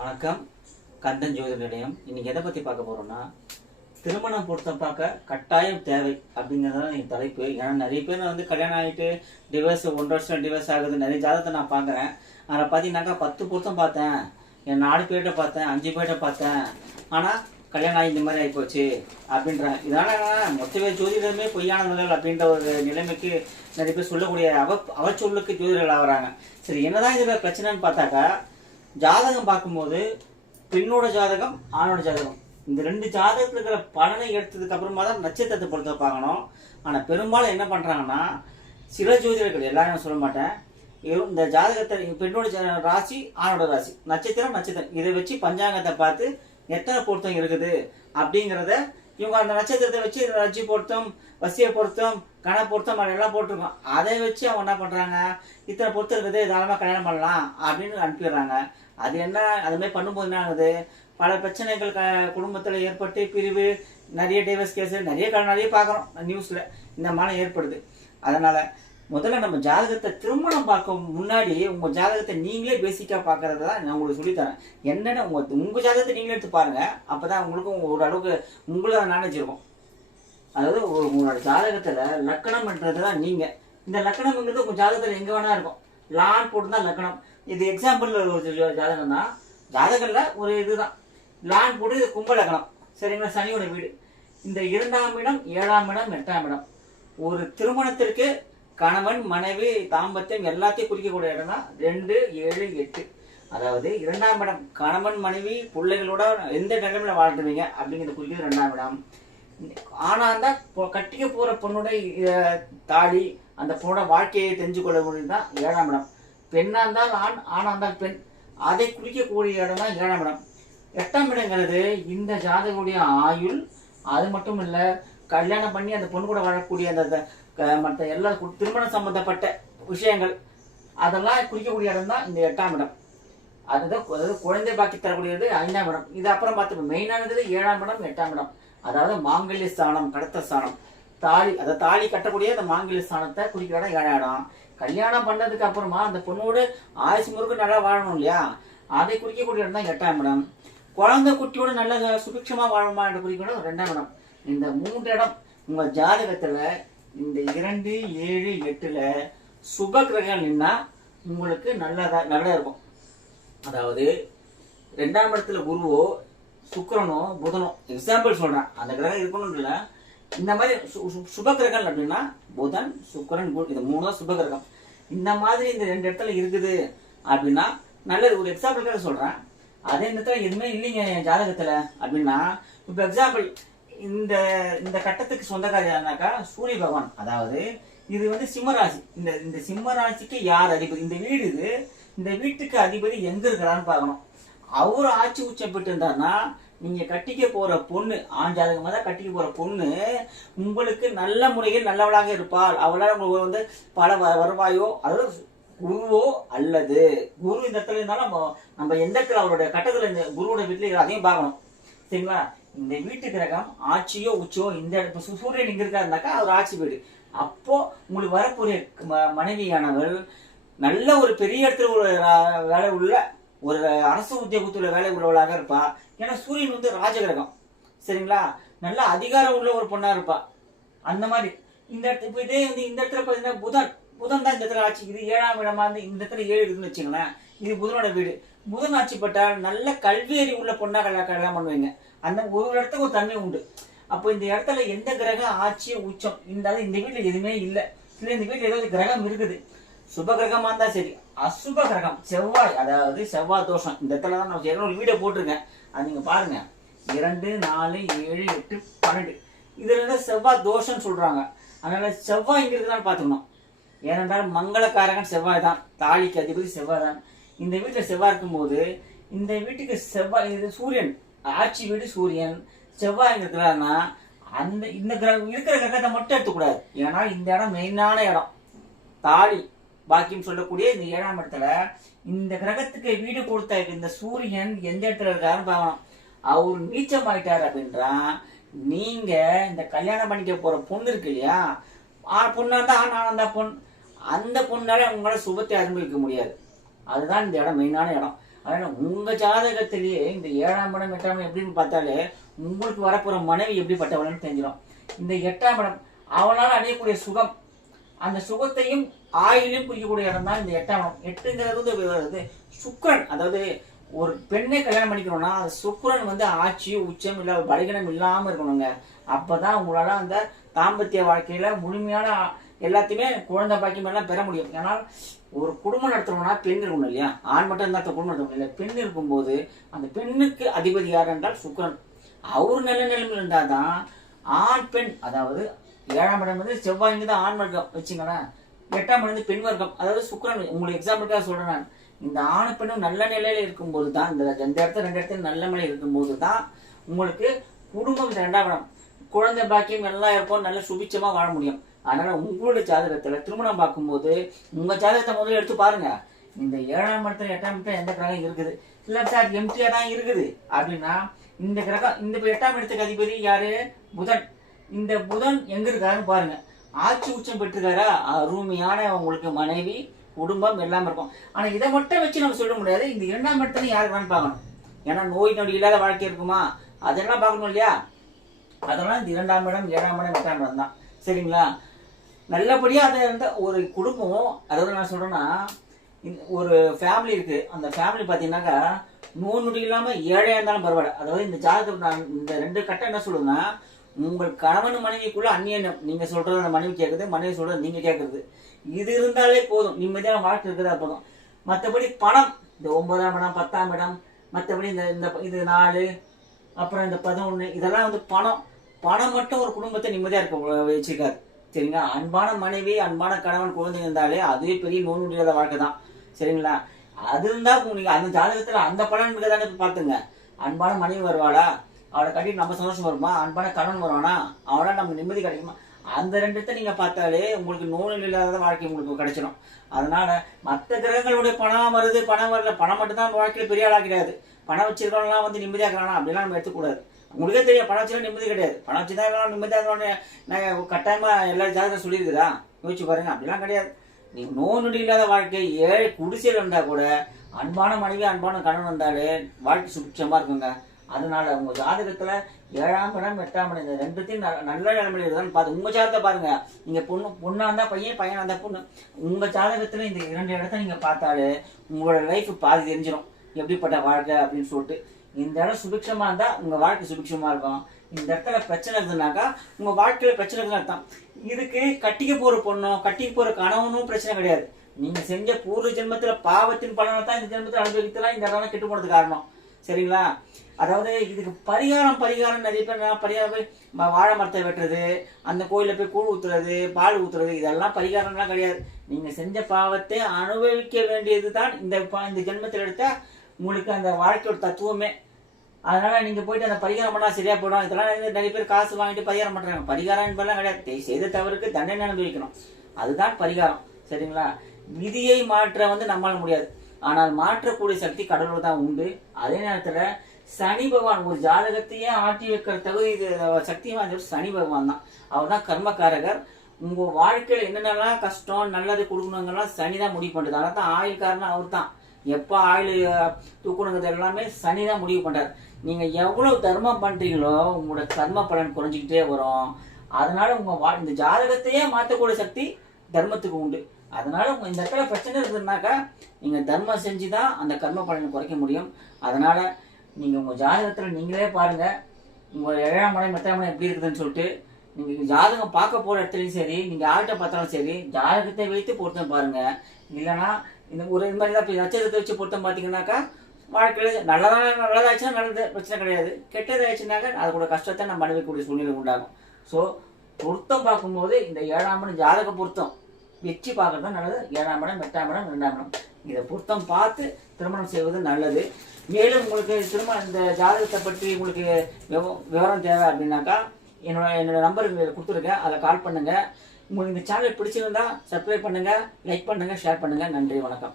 வணக்கம். கந்தன் ஜோதி நிலையம். இன்னைக்கு எதை பற்றி பார்க்க போகிறோம்னா, திருமணம் பொருத்தம் பார்க்க கட்டாயம் தேவை அப்படிங்கிறத என் தலைப்பு. ஏன்னா நிறைய பேர் வந்து கல்யாணம் ஆகிட்டு டிவோர்ஸ் 1 வருஷம் டிவோர்ஸ் ஆகுது. நிறைய ஜாதகத்தை நான் பார்க்குறேன். அதில் பார்த்தீங்கன்னாக்கா 10 பொருத்தம் பார்த்தேன், என் 4 பேர்கிட்ட பார்த்தேன், 5 பேர்கிட்ட பார்த்தேன், ஆனால் கல்யாணம் ஆகி இந்த மாதிரி ஆகிப்போச்சு அப்படின்றாங்க. இதனால் மொத்தவே ஜோதிடமே பொய்யானவர்கள் அப்படின்ற ஒரு நிலைமைக்கு நிறைய பேர் சொல்லக்கூடிய அவச்சொல்லுக்கு ஜோதிடர்கள் ஆகிறாங்க. சரி, என்னதான் இதில் பிரச்சனைன்னு பார்த்தாக்கா, ஜாதகம் பார்க்கும்போது பெண்ணோட ஜாதகம் ஆணோட ஜாதகம் இந்த 2 ஜாதகத்தில் இருக்கிற பலனை எடுத்ததுக்கு அப்புறமா தான் நட்சத்திரத்தை பொறுத்த பார்க்கணும். ஆனால் பெரும்பாலும் என்ன பண்ணுறாங்கன்னா, சில ஜோதிடர்கள், எல்லாரும் சொல்ல மாட்டேன், இந்த ஜாதகத்தை பெண்ணோட ராசி ஆணோட ராசி நட்சத்திரம் இதை வச்சு பஞ்சாங்கத்தை பார்த்து எத்தனை பொருத்தம் இருக்குது அப்படிங்கிறத இவங்க அந்த நட்சத்திரத்தை வச்சு ரஜி பொருத்தம், வசிய பொருத்தம், கண பொருத்தம் எல்லாம் போட்டிருக்கோம். அதை வச்சு அவங்க என்ன பண்ணுறாங்க, இத்தனை பொருத்தம் இருக்குது, தாராளமாக கல்யாணம் பண்ணலாம் அப்படின்னு அனுப்பிடுறாங்க. அது என்ன, அது மாதிரி பண்ணும்போது என்ன ஆகுது, பல பிரச்சனைகள் குடும்பத்தில் ஏற்பட்டு பிரிவு, நிறைய டைவர்ஸ் கேஸ், நிறைய பார்க்குறோம் நியூஸில், இந்த மாதிரி ஏற்படுது. அதனால் முதல்ல நம்ம ஜாதகத்தை திருமணம் பார்க்க முன்னாடி உங்கள் ஜாதகத்தை நீங்களே பேசிக்காக பார்க்கறது தான் நான் உங்களுக்கு சொல்லித்தரேன். என்னென்ன உங்கள் ஜாதகத்தை நீங்களே எடுத்து பாருங்கள். அப்போ தான் உங்களுக்கும் ஓரளவுக்கு உங்களோட நாலேஜ் இருக்கும். அதாவது உங்களோட ஜாதகத்தில் லக்கணம்ன்றது தான் நீங்கள். இந்த லக்கணம்ங்கிறது உங்கள் ஜாதகத்தில் எங்கே வேணா இருக்கும். லான் போட்டு தான் லக்கணம். இது எக்ஸாம்பிள் ஒரு ஜாதகம் தான். ஜாதகம்ல ஒரு இதுதான் லான் போட்டு, இது கும்ப லக்கணம். சரிங்களா, சனியோட வீடு. இந்த 2ஆம் இடம், 7ஆம் இடம், 8ஆம் இடம் ஒரு திருமணத்திற்கு கணவன் மனைவி தாம்பத்தியம் எல்லாத்தையும் குறிக்கக்கூடிய இடம் தான் 2, 7, 8. அதாவது 2ஆம் இடம் கணவன் மனைவி பிள்ளைகளோட எந்த நிலைமையில வாழ்ந்துருவீங்க அப்படிங்கிறத குறிக்கிறது 2ஆம் இடம். ஆனா இருந்தா கட்டிக்க போற பொண்ணோட தாடி, அந்த பொண்ணோட வாழ்க்கையை தெரிஞ்சு கொள்ள முடியுதுதான் 7ஆம் இடம். பெண்ணா இருந்தால் ஆண், ஆணா இருந்தால் பெண், அதை குறிக்கக்கூடிய இடம் தான் 7ஆம் இடம். 8ஆம் இடங்கிறது இந்த ஜாதகனுடைய ஆயுள். அது மட்டும் இல்ல, கல்யாணம் பண்ணி அந்த பொண்ணு கூட வாழக்கூடிய அந்த மற்ற எல்லா திருமணம் சம்பந்தப்பட்ட விஷயங்கள் அதெல்லாம் குறிக்கக்கூடிய இடம் தான் இந்த 8ஆம் இடம். அதுதான், அதாவது குழந்தை பாக்கி தரக்கூடியது 5ஆம் இடம். இது அப்புறம் பார்த்து மெயினானது 7ஆம் இடம், 8ஆம் இடம். அதாவது மாங்கல்ய ஸ்தானம், கடத்த ஸ்தானம், தாலி, அதை தாலி கட்டக்கூடிய அந்த மாங்கல்ய ஸ்தானத்தை குறிக்கிற இடம் 7ஆம் இடம். கல்யாணம் பண்ணதுக்கு அப்புறமா அந்த பொண்ணோடு ஆயுசு முறுக்கு நல்லா வாழணும் இல்லையா, அதை குறிக்கக்கூடிய இடம் தான் 8ஆம் இடம். குழந்தை குட்டியோடு நல்ல சுபிக்ஷமா வாழணுமா என்று குறிக்கணும் 2ஆம் இடம். இந்த 3 இடம் உங்க ஜாதகத்துல இந்த 2, 7, 8ல சுப கிரகம் நின்னா உங்களுக்கு நல்லதா இருக்கும். அதாவது 2ஆம் இடத்துல குருவோ சுக்கிரனோ புதனோ, எக்ஸாம்பிள் சொல்றேன், அந்த கிரகம் இருக்கணும் இல்ல. இந்த மாதிரி சுப கிரகம் அப்படின்னா புதன், சுக்கிரன், குரு, இது 3 தான் சுப கிரகம். இந்த மாதிரி இந்த 2 இடத்துல இருக்குது அப்படின்னா நல்லது. ஒரு எக்ஸாம்பிளுக்காக சொல்றேன். அதே நேரத்தில் எதுவுமே இல்லைங்க என் ஜாதகத்துல அப்படின்னா, இப்போ எக்ஸாம்பிள் இந்த இந்த கட்டத்துக்கு சொந்தக்காரனாக்கா சூரிய பகவான். அதாவது இது வந்து சிம்மராசி. இந்த சிம்மராசிக்கு யார் அதிபதி, இந்த வீடு இது, இந்த வீட்டுக்கு அதிபதி எங்க இருக்கிறான்னு பார்க்கணும். அவரு ஆட்சி உச்சம் பெற்று இருந்தாருன்னா நீங்க கட்டிக்க போற பொண்ணு, ஆண் ஜாதகமாக தான் கட்டிக்க போற பொண்ணு உங்களுக்கு நல்ல முறையில் நல்லவளாக இருப்பாள். அவளால் உங்களுக்கு வந்து பல வருவாயோ, அதாவது குருவோ அல்லது குரு இந்த இடத்துல இருந்தாலும் நம்ம எந்த இடத்துல அவருடைய கட்டத்துல இந்த குருவோட வீட்டுல அதையும் பார்க்கணும். சரிங்களா, இந்த வீட்டு கிரகம் ஆட்சியோ உச்சோ, இந்த இடத்துல சூரியன் இங்க இருக்காருனாக்கா அவர் ஆட்சி வீடு. அப்போ உங்களுக்கு வரக்கூடிய மனைவியானவர் நல்ல ஒரு பெரிய இடத்துல ஒரு வேலை உள்ள, ஒரு அரசு உத்தியோகத்துல வேலை உள்ளவளாக இருப்பா. ஏன்னா சூரியன் வந்து ராஜகிரகம். சரிங்களா, நல்ல அதிகாரம் உள்ள ஒரு பொண்ணா இருப்பா. அந்த மாதிரி இந்த இடத்துல இப்போ இதே வந்து இந்த இடத்துல பார்த்தீங்கன்னா புதன் தான் இந்த இடத்துல ஆட்சி. இது 7ஆம் இடமா இருந்து இந்த இடத்துல 7 இருக்குன்னு வச்சுங்களேன், இது புதனோட வீடு. புதன் ஆட்சி பட்டால் நல்ல கல்வி அறிவு உள்ள பொண்ணா கல்யாணம் பண்ணுவீங்க. அந்த ஒரு இடத்துக்கு ஒரு தன்மை உண்டு. அப்போ இந்த இடத்துல எந்த கிரகம் ஆட்சி உச்சம், இந்த வீட்டுல எதுவுமே இல்லை. இந்த வீட்டுல ஏதாவது கிரகம் இருக்குது, சுப கிரகமா இருந்தா சரி, அசுப கிரகம் செவ்வாய், அதாவது செவ்வாய் தோஷம். இந்த இடத்துல தான் நான் ஒரு வீடியோ போட்டிருக்கேன், அது நீங்க பாருங்க. 2, 4, 7, 8, 12 இதுல இருந்து செவ்வாய் தோஷம் சொல்றாங்க. அதனால செவ்வாய் இங்க இருக்குதான்னு பாத்துக்கணும். ஏனென்றால் மங்களக்காரகன் செவ்வாய் தான், தாலிக்கு அதிபதி செவ்வாய் தான். இந்த வீட்டுல செவ்வாய் இருக்கும்போது இந்த வீட்டுக்கு செவ்வாய், இது சூரியன் ஆட்சி வீடு, சூரியன் செவ்வாய் இருக்கிறாருன்னா அந்த இந்த கிரகம் இருக்கிற கிரகத்தை மட்டும் எடுத்துக்கூடாது. ஏன்னா இந்த இடம் மெயினான இடம், தாலி பாக்கியம் சொல்லக்கூடிய இந்த 7ஆம் இடத்துல இந்த கிரகத்துக்கு வீடு கொடுத்த இந்த சூரியன் எந்த இடத்துல இருக்காருன்னு பார்க்கணும். அவர் நீச்சம் ஆயிட்டாரு அப்படின்றா, நீங்க இந்த கல்யாணம் பண்ணிக்க போற பொண்ணு இருக்கு இல்லையா, பொண்ணா இருந்தா ஆண் தான் பொண்ணு, அந்த பொண்ணால உங்களால சுபத்தை அனுபவிக்க முடியாது. அதுதான் இந்த இடம் மெயினான இடம். அதனால உங்க ஜாதகத்திலேயே இந்த 7ஆம் இடம் 8ஆம் இடம் எப்படின்னு பார்த்தாலே உங்களுக்கு வரப்போற மனைவி எப்படிப்பட்டவளன்னு தெரிஞ்சிடும். இந்த 8ஆம் இடம் அவளால் அடையக்கூடிய சுகம், அந்த சுகத்தையும் ஆயிலையும் குறிக்கக்கூடிய இடம் தான் இந்த 8ஆம் இடம். 8ங்கிறது சுக்கிரன். அதாவது ஒரு பெண்ணை கல்யாணம் பண்ணிக்கணும்னா அது சுக்கிரன் வந்து ஆட்சி உச்சம் இல்ல பலகீனம் இல்லாம இருக்கணுங்க. அப்பதான் உங்களால அந்த தாம்பத்திய வாழ்க்கையில முழுமையான எல்லாத்தையுமே குழந்தை பாக்கியம் எல்லாம் பெற முடியும். ஏன்னா ஒரு குடும்பம் நடத்தணும்னா பெண் இருக்கணும் இல்லையா? ஆண் மட்டும் இருந்தா குடும்பம் நடத்தணும் இல்லை. பெண் இருக்கும்போது அந்த பெண்ணுக்கு அதிபதி யார் என்றால் சுக்கிரன். அவரு நல்ல நிலைமையில் இருந்தாதான் ஆண் பெண், அதாவது 7ஆம் இடம் வந்து செவ்வாய்ங்க தான் ஆண் வர்க்கம் வச்சுங்களேன், 8ஆம் இடம் வந்து பெண் வர்க்கம். அதாவது சுக்கிரன். உங்களுக்கு எக்ஸாம்பிளுக்காக சொல்றேன் நான். இந்த ஆண் பெண்ணும் நல்ல நிலையில இருக்கும்போது தான், இந்த ரெண்டு இடத்துல நல்ல நிலை இருக்கும்போது தான் உங்களுக்கு குடும்பம் 2ஆம் இடம் குழந்தை பாக்கியம் எல்லாம் இருக்கும், நல்ல சுபிச்சமா வாழ முடியும். அதனால உங்களுடைய ஜாதகத்துல திருமணம் பார்க்கும்போது உங்க ஜாதகத்தை முதல்ல எடுத்து பாருங்க. இந்த 7ஆம் இடத்துல 8ஆம் இடத்துல எந்த கிரகம் இருக்குது, இல்ல சார் எம்டியா தான் இருக்குது அப்படின்னா இந்த கிரகம் இந்த 8ஆம் இடத்துக்கு அதிபதி யாரு? புதன். இந்த புதன் எங்க இருக்காருன்னு பாருங்க. ஆட்சி உச்சம் பெற்றிருக்காரா? அருமையான உங்களுக்கு மனைவி குடும்பம் எல்லாம் இருக்கும். ஆனா இதை மட்டும் வச்சு நம்ம சொல்ல முடியாது. இந்த 2ஆம் இடத்துல யாருக்கான்னு பார்க்கணும். ஏன்னா நோய் நொடி இல்லாத வாழ்க்கை இருக்குமா, அதெல்லாம் பார்க்கணும் இல்லையா? அதெல்லாம் இந்த 2ஆம் இடம் 7ஆம் இடம் 8ஆம் இடம் தான். சரிங்களா? நல்லபடியா அதை இருந்த ஒரு குடும்பம், அதாவது நான் சொல்றேன்னா ஒரு ஃபேமிலி இருக்கு. அந்த ஃபேமிலி பாத்தீங்கன்னாக்கா நோய் நொடி இல்லாம ஏழையா இருந்தாலும் பரவாயில்ல. அதாவது இந்த ஜாதகம் நான் இந்த 2 கட்டம் என்ன சொல்லுன்னா, உங்கள் கணவன் மனைவிக்குள்ள அந்நியனம். நீங்க சொல்றது அந்த மனைவி கேட்குது, மனைவி சொல்றது நீங்க கேட்கறது, இது இருந்தாலே போதும். நிம்மதியான வாழ்க்கை இருக்கிறதா போதும். மற்றபடி பணம், இந்த 9ஆம் இடம் 10ஆம் இடம், மற்றபடி இந்த இது 4 அப்புறம் இந்த 11 இதெல்லாம் வந்து பணம் மட்டும் ஒரு குடும்பத்தை நிம்மதியா இருக்க வச்சிருக்காது. சரிங்களா? அன்பான மனைவி அன்பான கணவன் குழந்தை இருந்தாலே அதுவே பெரிய நோய் நொடியாத வாழ்க்கை தான். சரிங்களா? அது இருந்தா நீங்க அந்த ஜாதகத்துல அந்த பலன் தானே பார்த்துங்க. அன்பான மனைவி வருவாளா, அவளை கட்டிட்டு நம்ம சந்தோஷம் வருமா? அன்பான கணவன் வருவானா, அவளால் நம்ம நிம்மதி கிடைக்குமா? அந்த 2 நீங்க பார்த்தாலே உங்களுக்கு நோய் இல்லாத வாழ்க்கை உங்களுக்கு கிடைச்சிடும். அதனால மற்ற கிரகங்களுடைய பணம் வருது பணம் வரல, பணம் மட்டும் தான் வாழ்க்கையில பெரிய ஆளா கிடையாது. பணம் வச்சிருக்கவங்களாம் வந்து நிம்மதியா இருக்கானா அப்படிலாம் நம்ம எடுத்துக்கூடாது. உங்களுக்கே தெரியும் பணம் வச்சுலாம் நிம்மதி கிடையாது. பணம் வச்சுதான் எல்லாம் நிம்மதியாக நான் கட்டாயமா எல்லா ஜாதகம் சொல்லியிருக்குதா? யோசிச்சு பாருங்க. அப்படிலாம் கிடையாது. நீங்க நோய் நொடி இல்லாத வாழ்க்கை, ஏழை குடிசையில் இருந்தா கூட அன்பான மனைவி அன்பான கணவன் வந்தாலே வாழ்க்கை சுபிட்சமா இருக்குங்க. அதனால உங்க ஜாதகத்துல 7ஆம் இடம் 8ஆம் இடம் இந்த 2த்தையும் நல்ல நிலைமையில இருக்குதான்னு பார்த்து உங்க ஜாதகத்தை பாருங்க. நீங்க பொண்ணா இருந்தா பையன், பையனா இருந்தா பொண்ணு, உங்க ஜாதகத்துல இந்த 2 இடத்த நீங்க பார்த்தாலே உங்களோட லைஃப் பாதி தெரிஞ்சிடும் எப்படிப்பட்ட வாழ்க்கை அப்படின்னு சொல்லிட்டு. இந்த இடம் சுபிக்ஷமா இருந்தா உங்க வாழ்க்கை சுபிக்ஷமா இருக்கும். இந்த இடத்துல பிரச்சனை இருந்ததுனாக்கா உங்க வாழ்க்கையில பிரச்சனை இருக்குன்னு அர்த்தம். இதுக்கு கட்டிக்க போற பொண்ணும் கட்டிக்க போற கணவனும் பிரச்சனை கிடையாது. நீங்க செஞ்ச பூர்வ ஜென்மத்துல பாவத்தின் பலனை தான் இந்த ஜென்மத்தில் அனுபவிக்கலாம் இந்த இடம் கெட்டு போனது காரணம். சரிங்களா? அதாவது இதுக்கு பரிகாரம் நிறைய பேர் பரிகாரம் போய் வாழை மரத்தை வெட்டுறது, அந்த கோயில போய் கூழ் ஊத்துறது, பால் ஊத்துறது, இதெல்லாம் பரிகாரம்லாம் கிடையாது. நீங்க செஞ்ச பாவத்தை அனுபவிக்க வேண்டியதுதான் இந்த ஜென்மத்தில் எடுத்த உங்களுக்கு அந்த வாழ்க்கையோட தத்துவமே. அதனால நீங்க போயிட்டு அந்த பரிகாரம் பண்ணா சரியா போயிடும். இதெல்லாம் நிறைய பேர் காசு வாங்கிட்டு பரிகாரம் பண்றாங்க. பரிகாரம் என்பதெல்லாம் கிடையாது. செய்த தவறுக்கு தண்டனை அனுபவிக்கணும், அதுதான் பரிகாரம். சரிங்களா? விதியை மாற்ற வந்து நம்மளால முடியாது, ஆனால் மாற்றக்கூடிய சக்தி கடவுள் தான் உண்டு. அதே நேரத்துல சனி பகவான் ஒரு ஜாதகத்தையே ஆட்டி வைக்கிற தகுதி சக்தி வாய்ந்தவர் சனி பகவான் தான். அவர் தான் கர்மக்காரகர். உங்க வாழ்க்கையில என்னென்னலாம் கஷ்டம் நல்லது கொடுக்கணுங்கலாம் சனி தான் முடிவு பண்றது. அதனால தான் ஆயுள் காரணம் அவர் தான். எப்ப ஆயுள் தூக்கணுங்கிறது எல்லாமே சனி தான் முடிவு பண்றாரு. நீங்க எவ்வளவு தர்மம் பண்றீங்களோ உங்களோட கர்ம பலன் குறைஞ்சிக்கிட்டே வரும். அதனால உங்க இந்த ஜாதகத்தையே மாற்றக்கூடிய சக்தி தர்மத்துக்கு உண்டு. அதனால இந்த இடத்துல பிரச்சனை இருக்குதுனாக்கா நீங்க தர்மம் செஞ்சுதான் அந்த கர்ம பலனை குறைக்க முடியும். அதனால நீங்க உங்க ஜாதகத்துல நீங்களே பாருங்க உங்க 7ஆம் இடம் 8ஆம் இடம் எப்படி இருக்குதுன்னு சொல்லிட்டு. நீங்க ஜாதகம் பார்க்க போற இடத்துலயும் சரி, நீங்க ஆள்கிட்ட பார்த்தாலும் சரி, ஜாதகத்தை வைத்து பொருத்தம் பாருங்க. இல்லைன்னா இந்த மாதிரி தான் நட்சத்திரத்தை வச்சு பொருத்தம் பார்த்தீங்கன்னாக்கா வாழ்க்கையில நல்லதாச்சுன்னா நல்லது பிரச்சனை கிடையாது, கெட்டதாச்சுனாக்கா அது கூட கஷ்டத்தை நம்ம அனுபவிக்கக்கூடிய சூழ்நிலை உண்டாகும். ஸோ பொருத்தம் பார்க்கும்போது இந்த 7ஆம் இடம் ஜாதக பொருத்தம் வச்சு பார்க்கறது தான் நல்லது. 7ஆம் இடம் 8ஆம் இடம் 2ஆம் இடம் இதை பொருத்தம் பார்த்து திருமணம் செய்வது நல்லது. மேலும் உங்களுக்கு இந்த ஜாதகத்தை பற்றி உங்களுக்கு விவரம் தேவை அப்படின்னாக்கா என்னோட நம்பர் கொடுத்துருக்கேன், அதை கால் பண்ணுங்க. உங்களுக்கு இந்த சேனல் பிடிச்சிருந்தா சப்ஸ்கிரைப் பண்ணுங்க, லைக் பண்ணுங்க, ஷேர் பண்ணுங்க. நன்றி, வணக்கம்.